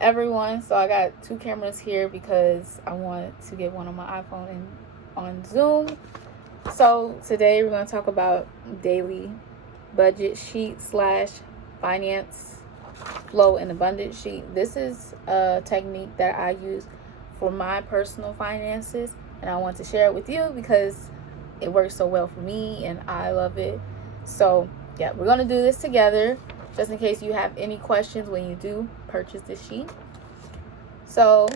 everyone. So I got two cameras here because I want to get one on my iPhone and on Zoom. So today we're going to talk about daily budget sheet slash finance flow and abundance sheet. This is a technique that I use for my personal finances, and I want to share it with you because it works so well for me and I love it. So yeah, we're going to do this together just in case you have any questions when you do purchase this sheet. So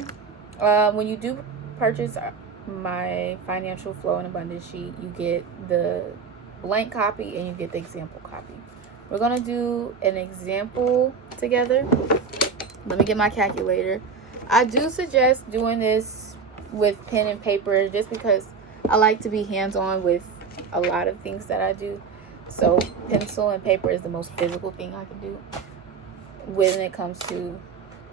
when you do purchase my financial flow and abundance sheet, you get the blank copy and you get the example copy. We're going to do an example together. Let me get my calculator. I do suggest doing this with pen and paper just because I like to be hands-on with a lot of things that I do. So pencil and paper is the most physical thing I can do when it comes to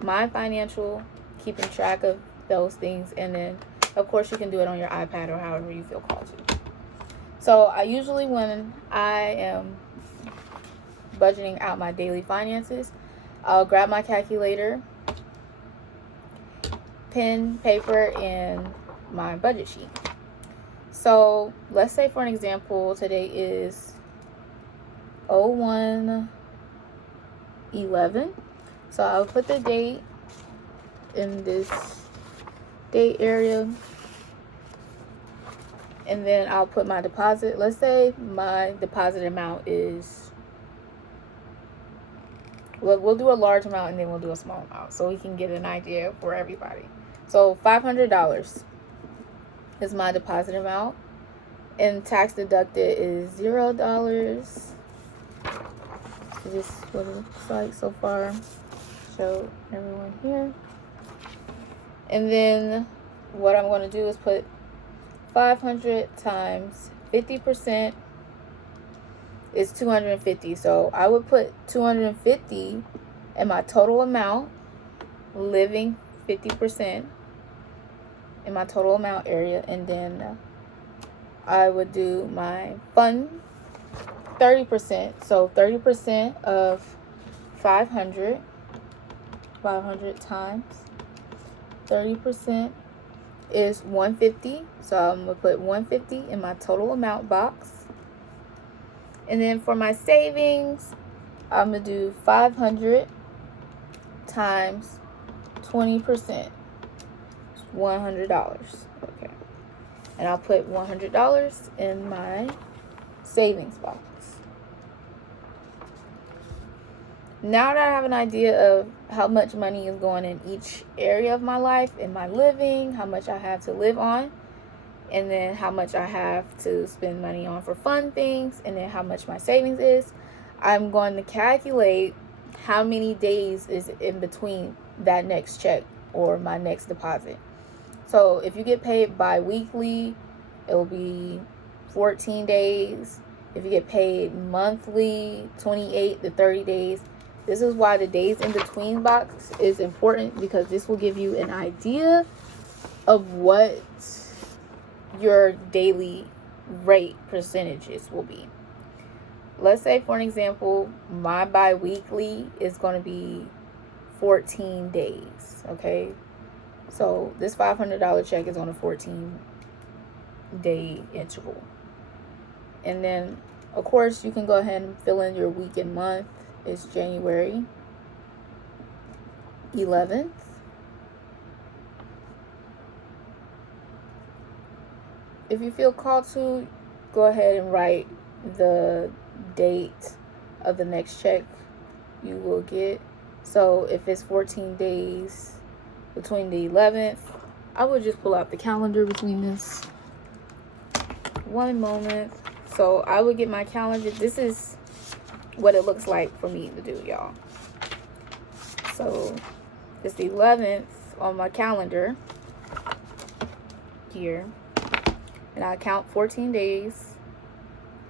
my financial, keeping track of those things. And then, of course, you can do it on your iPad or however you feel called to. So I usually, when I am budgeting out my daily finances, I'll grab my calculator, pen, paper, and my budget sheet. So let's say, for an example, today is 01/11. So I'll put the date in this date area, and then I'll put my deposit. Let's say my deposit amount is, well, we'll do a large amount and then we'll do a small amount so we can get an idea for everybody. So $500 is my deposit amount, and tax deducted is $0. This is what it looks like so far. Show everyone here. And then what I'm going to do is put 500 times 50% is 250. So I would put 250 in my total amount, living 50% in my total amount area, and then I would do my fund 30%. So 30% of 500 times 30% is 150. So I'm going to put 150 in my total amount box. And then for my savings, I'm going to do 500 times 20%. It's $100. Okay. And I'll put $100 in my savings box. Now that I have an idea of how much money is going in each area of my life, in my living, how much I have to live on, and then how much I have to spend money on for fun things, and then how much my savings is, I'm going to calculate how many days is in between that next check or my next deposit. So if you get paid bi-weekly, it will be 14 days. If you get paid monthly, 28 to 30 days. This is why the days in between box is important, because this will give you an idea of what your daily rate percentages will be. Let's say, for an example, my bi-weekly is going to be 14 days, okay? So this $500 check is on a 14-day interval. And then, of course, you can go ahead and fill in your week and month. It's January 11th. If you feel called to, go ahead and write the date of the next check you will get. So if it's 14 days between the 11th, I would just pull out the calendar between this. One moment. So I would get my calendar. This is what it looks like for me to do, y'all. So it's the 11th on my calendar here, and I count 14 days.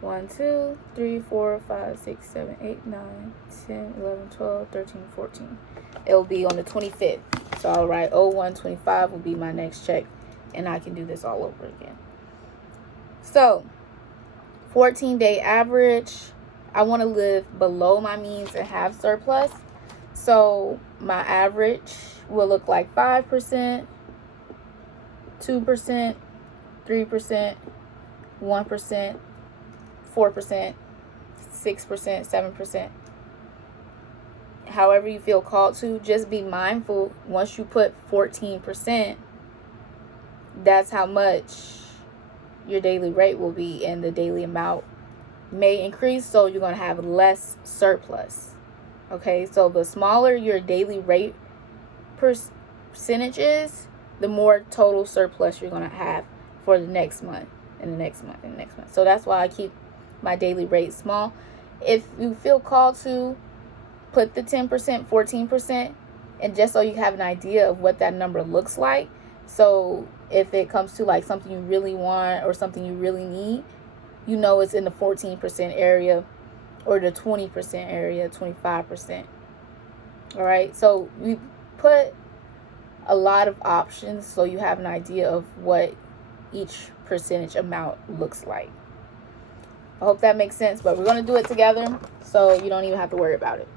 1, 2, 3, 4, 5, 6, 7, 8, 9, 10, 11, 12, 13, 14. It'll be on the 25th. So I'll write 01/25 will be my next check, and I can do this all over again. So 14-day average, I want to live below my means and have surplus. So my average will look like 5%, 2%, 3%, 1%, 4%, 6%, 7%. However you feel called to. Just be mindful, once you put 14%, that's how much your daily rate will be, and the daily amount may increase, so you're going to have less surplus. Okay, so the smaller your daily rate percentage is, the more total surplus you're going to have for the next month and the next month and the next month. So that's why I keep my daily rate small. If you feel called to, put the 10%, 14%, and just so you have an idea of what that number looks like. So if it comes to like something you really want or something you really need, you know it's in the 14% area or the 20% area, 25%. All right, so we put a lot of options so you have an idea of what each percentage amount looks like. I hope that makes sense, but we're going to do it together so you don't even have to worry about it.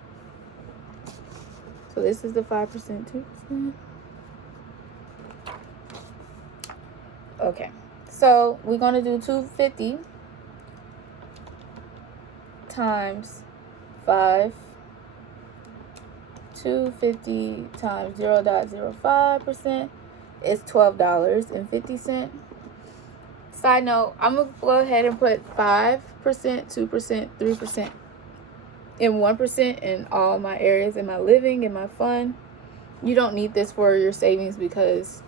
So this is the 5%, 2%. Okay, so we're going to do 250 times 5. 250 times 0.05% is $12.50. Side note, I'm going to go ahead and put 5%, 2%, 3%, and 1% in all my areas, in my living, in my fund. You don't need this for your savings, because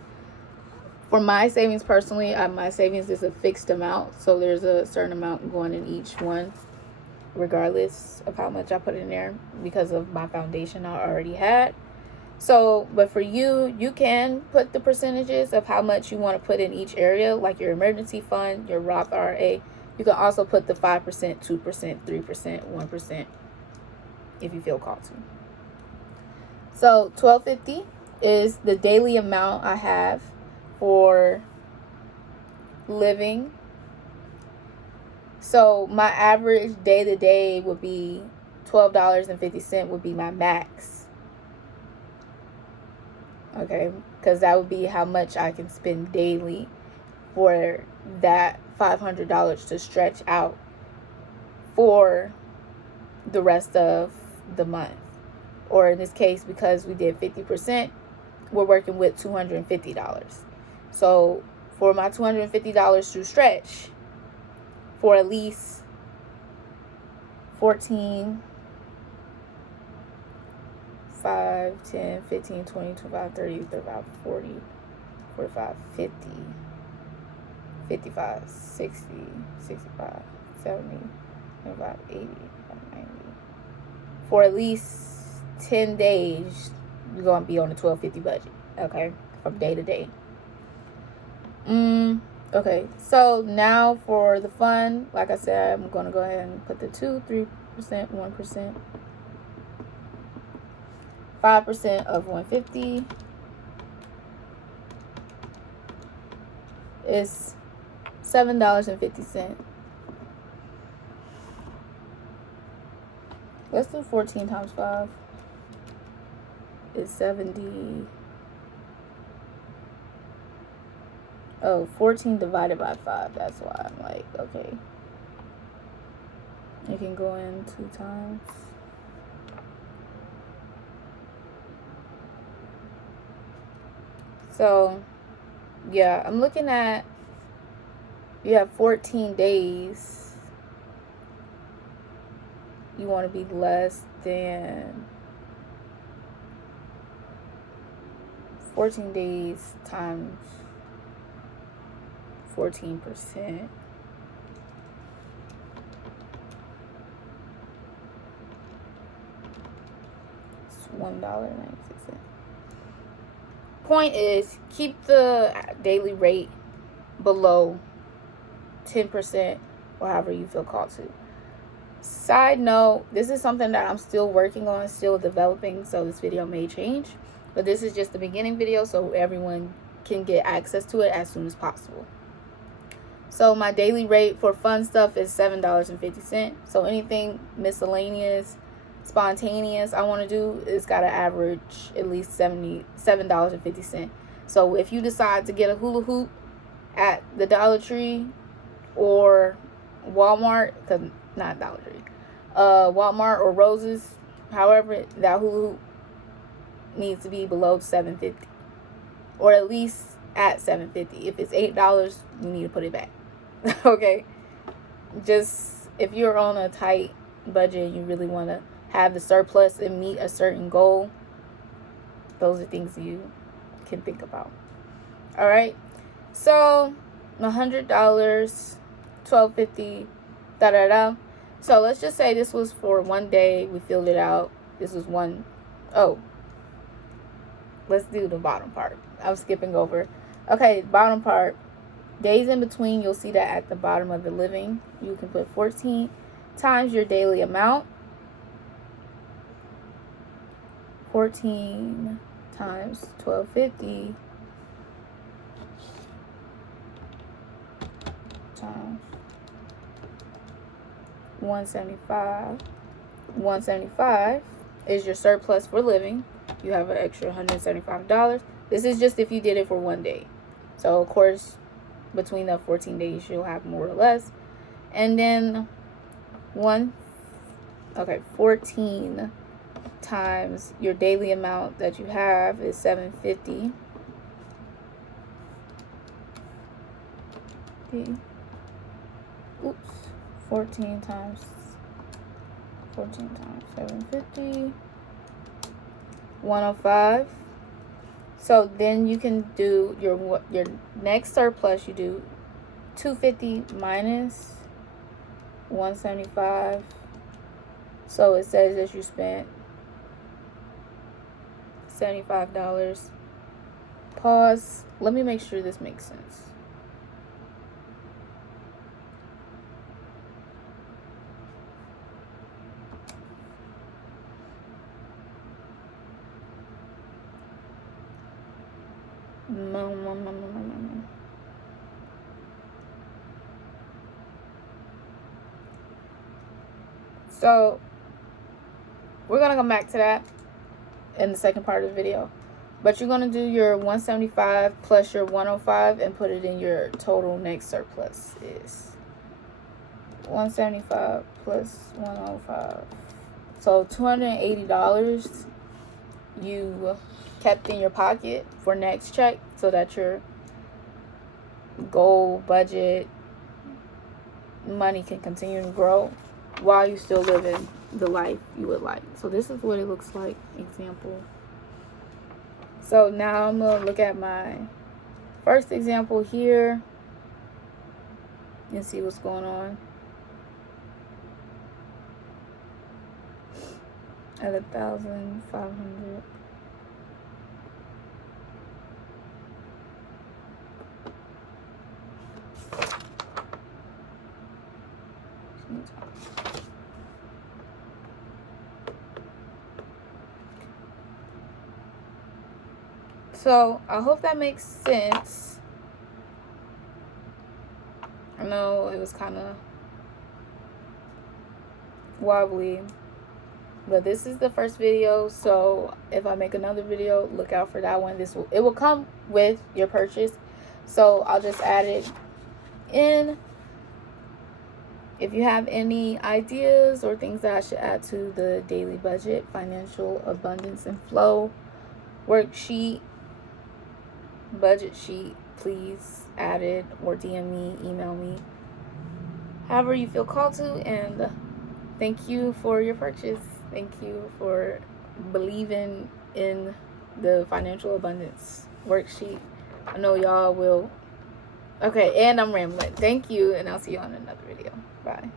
for my savings personally, my savings is a fixed amount. So there's a certain amount going in each one, regardless of how much I put in there, because of my foundation I already had. So, but for you, you can put the percentages of how much you want to put in each area, like your emergency fund, your Roth IRA. You can also put the 5%, 2%, 3%, 1% if you feel called to. So $12.50 is the daily amount I have for living. So my average day to day would be $12.50 would be my max. Okay, because that would be how much I can spend daily for that $500 to stretch out for the rest of the month. Or in this case, because we did 50%, we're working with $250. So for my $250 to stretch for at least 14, 5, 10, 15, 20, 25, 30, 35, 40, 45, 50, 55, 60, 65, 70, 75, 80, 90. For at least 10 days, you're going to be on a $12.50 budget, okay, from day to day. Okay, so now for the fund, like I said, I'm going to go ahead and put the 2, 3%, 1%. 5% of 150 is $7.50. Let's do 14 times 5 is 70. Oh, 14 divided by 5. That's why I'm like, okay. You can go in 2 times. So, yeah, I'm looking at, you have 14 days. You want to be less than 14 days times 14%. It's $1.96. Point is, keep the daily rate below 10% or however you feel called to. Side note, this is something that I'm still working on, still developing, so this video may change, but this is just the beginning video so everyone can get access to it as soon as possible. So my daily rate for fun stuff is $7.50. So anything miscellaneous, spontaneous I want to do, it's got to average at least $77.50. So if you decide to get a hula hoop at the Dollar Tree or Walmart, because not Dollar Tree, Walmart or Roses, however, that hula hoop needs to be below $7.50, or at least at $7.50. If it's $8, you need to put it back. Okay, just if you're on a tight budget, you really want to have the surplus and meet a certain goal, those are things you can think about. All right, so $100, $12.50, da da da. So let's just say this was for one day. We filled it out. This was one. Oh, let's do the bottom part. I'm skipping over. Okay, bottom part. Days in between, you'll see that at the bottom of the living. You can put 14 times your daily amount. 14 times $12.50 times 175. 175 is your surplus for living. You have an extra $175. This is just if you did it for one day. So of course, between the 14 days, you'll have more or less. And then 14 times your daily amount that you have is $7.50. Oops. 14 times $7.50, $105. So then you can do your next surplus. You do $250 minus $175. So it says that you spent $75. Pause. Let me make sure this makes sense. So we're gonna come back to that in the second part of the video, but you're gonna do your 175 plus your 105 and put it in your total next surplus. Is 175 plus 105, so $280 you kept in your pocket for next check, so that your goal budget money can continue to grow while you still living the life you would like. So this is what it looks like. Example. So now I'm gonna look at my first example here and see what's going on. At 1,500. So I hope that makes sense. I know it was kind of wobbly, but this is the first video, so if I make another video, look out for that one. It will come with your purchase, so I'll just add it in. If you have any ideas or things that I should add to the daily budget, financial abundance and flow worksheet, budget sheet, please add it or DM me, email me, however you feel called to. And thank you for your purchase. Thank you for believing in the financial abundance worksheet. I know y'all will. Okay, and I'm rambling. Thank you, and I'll see you on another video. Bye.